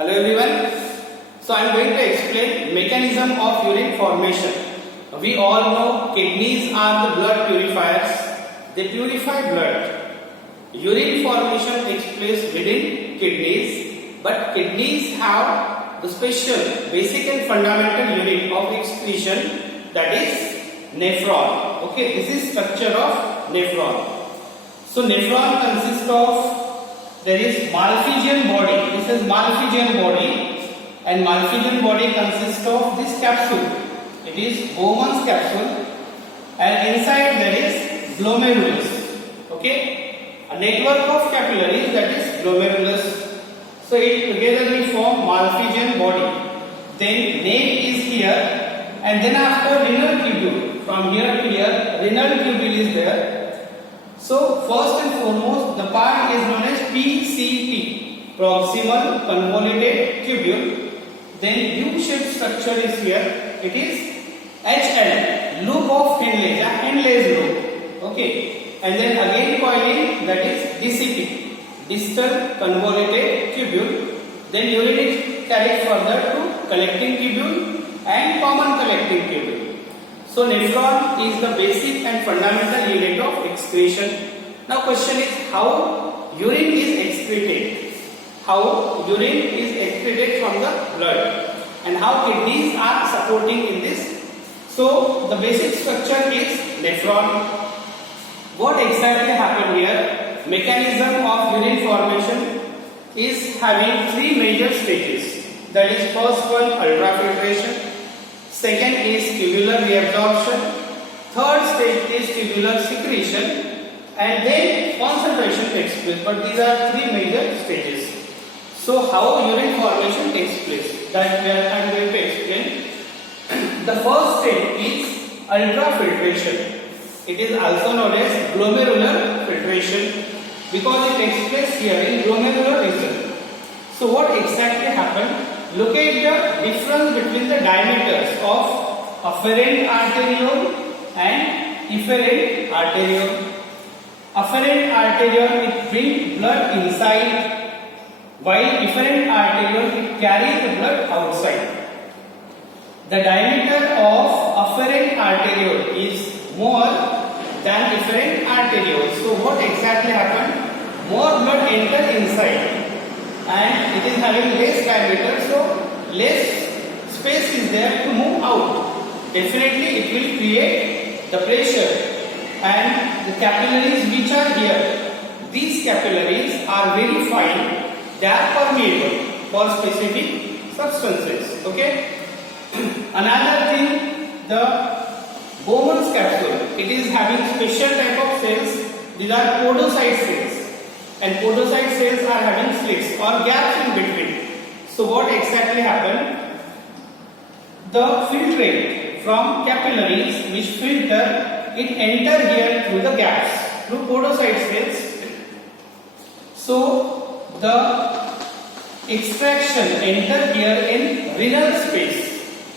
Hello everyone. So I am going to explain mechanism of urine formation. We all know kidneys are the blood purifiers. They purify blood. Urine formation takes place within kidneys, but kidneys have the special basic and fundamental unit of excretion, that is nephron. Okay, this is structure of nephron. So nephron consists of, there is Malpighian body. This is Malpighian body, and Malpighian body consists of this capsule. It is Bowman's capsule, and inside there is glomerulus. Okay, a network of capillaries, that is glomerulus. So it together will form Malpighian body. Then nape is here, and then after renal tubule. From here to here, renal tubule is there. So first and foremost, the part is known as PCT, proximal convoluted tubule. Then U-shaped structure is here. It is HL, loop of Henle, Henle's loop. Okay, and then again coiling, that is DCT, distal convoluted tubule. Then urine is carried further to collecting tubule and common collecting tubule. So nephron is the basic and fundamental unit of excretion. Now question is how urine is excreted. How urine is excreted from the blood and how kidneys are supporting in this. So the basic structure is nephron. What exactly happened here? Mechanism of urine formation is having three major stages. That is, first one, ultrafiltration. Second is tubular reabsorption. Third stage is tubular secretion, and then concentration takes place. But these are three major stages. So how urine formation takes place, that I am going to explain. The first stage is ultrafiltration. It is also known as glomerular filtration because it takes place here in glomerular region. So what exactly happened? Look at the difference between the diameters of afferent arteriole and efferent arteriole. Afferent arteriole, it brings blood inside, while efferent arteriole, it carries the blood outside. The diameter of afferent arteriole is more than efferent arteriole. So what exactly happened? More blood enter inside, and it is having less diameter, so less space is there to move out. Definitely it will create the pressure, and the capillaries which are here, these capillaries are very fine. They are permeable for specific substances. Okay. Another thing, the Bowman's capsule, it is having special type of cells. These are podocyte cells. And podocyte cells are having slits or gaps in between. So what exactly happened? The filtrate from capillaries which filter, it enter here through the gaps, through podocyte cells. So the extraction enter here in renal space.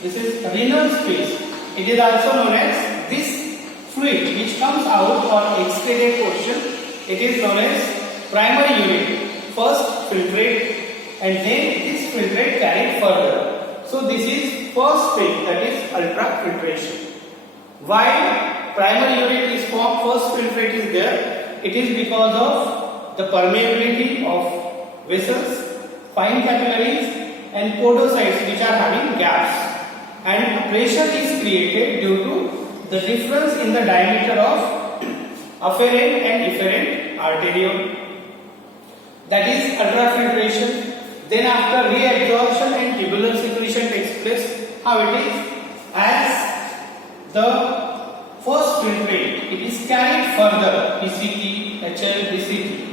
This is renal space. It is also known as this fluid which comes out or excreted portion. It is known as primary urine. First filtrate, and then this filtrate carried further. So this is first stage, that is ultrafiltration. Why primary urine is formed, first filtrate is there? It is because of the permeability of vessels, fine capillaries and podocytes which are having gaps, and pressure is created due to the difference in the diameter of afferent and efferent arteriole. That is ultrafiltration. Then after reabsorption and tubular secretion takes place. How it is? As the first filtrate, it is carried further, PCT, HL, DCT.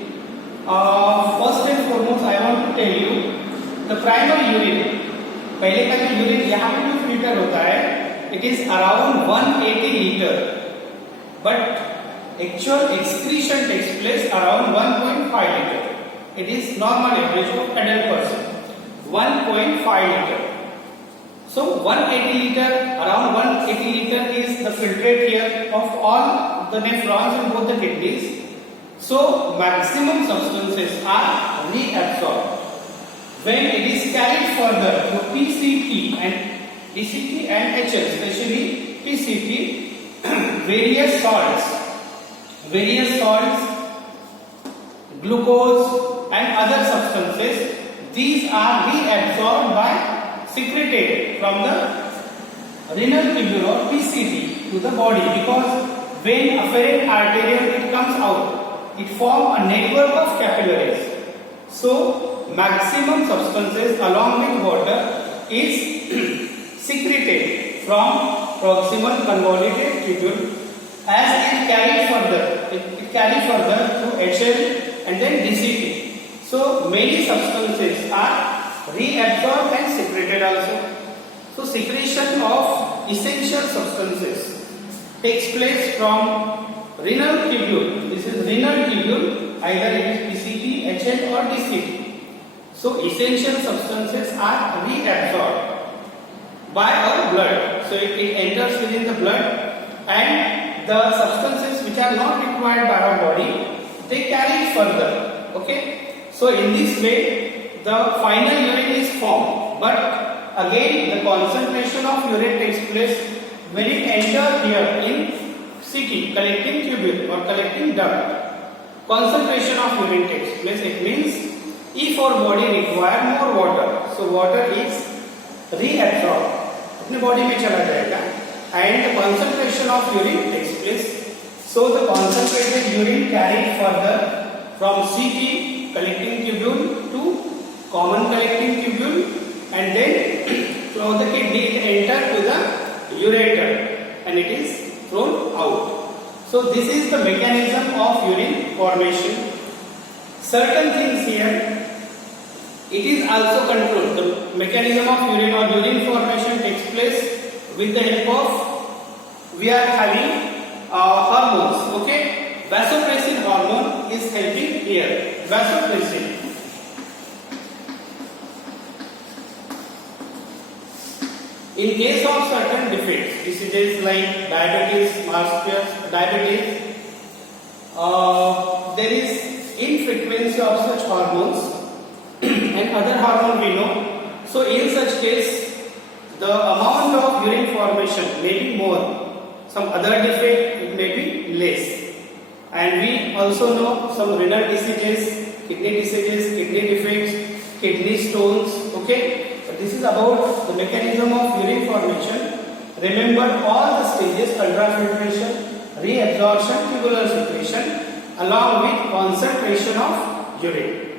First and foremost, I want to tell you, the primary urine, पहले का जो urine यहाँ पे जो filter होता है, it is around 180 liter, but actual excretion takes place around 1.5 liter. It is normal average of adult person, 1.5 liter. So 180 liter, around 180 liter is the filtrate here of all the nephrons in both the kidneys. So maximum substances are reabsorbed. when it is carried further to PCT and HL, especially PCT, various salts, glucose and other substances, these are reabsorbed by secreted from the renal tubule or PCT to the body, because when afferent arteriole it comes out, it forms a network of capillaries. So maximum substances along with water is secreted from proximal convoluted tubule as it carry further to HL and then DCT. So many substances are reabsorbed and secreted also. So secretion of essential substances takes place from renal tubule. This is renal tubule, either it is PCT, HL or DCT. So essential substances are reabsorbed by our blood. So it enters within the blood, and the substances which are not required by our body, they carry further. Okay. So in this way the final urine is formed, but again the concentration of urine takes place when it enters here in CT, collecting tubule or collecting duct. Concentration of urine takes place. It means if our body require more water, so water is reabsorbed, अपने body में चला जाएगा, and the concentration of urine takes place. So the concentrated urine carried further from CT, collecting tubule, to common collecting tubule, and then from the kidney it enters to the ureter and it is thrown out. So this is the mechanism of urine formation. Certain things here, it is also controlled. The mechanism of urine or urine formation takes place with the help of, we are having hormones. Okay, vasopressin hormone is helping here. Vasopressin. In case of certain defects, diseases like diabetes, diabetes, there is infrequency of such hormones and other hormone we know. So in such case, the amount of urine formation may be more. Some other defect it may be less. And we also know some renal diseases, kidney defects, kidney stones. Okay. This is about the mechanism of urine formation. Remember all the stages: ultrafiltration, reabsorption, tubular secretion, along with concentration of urine.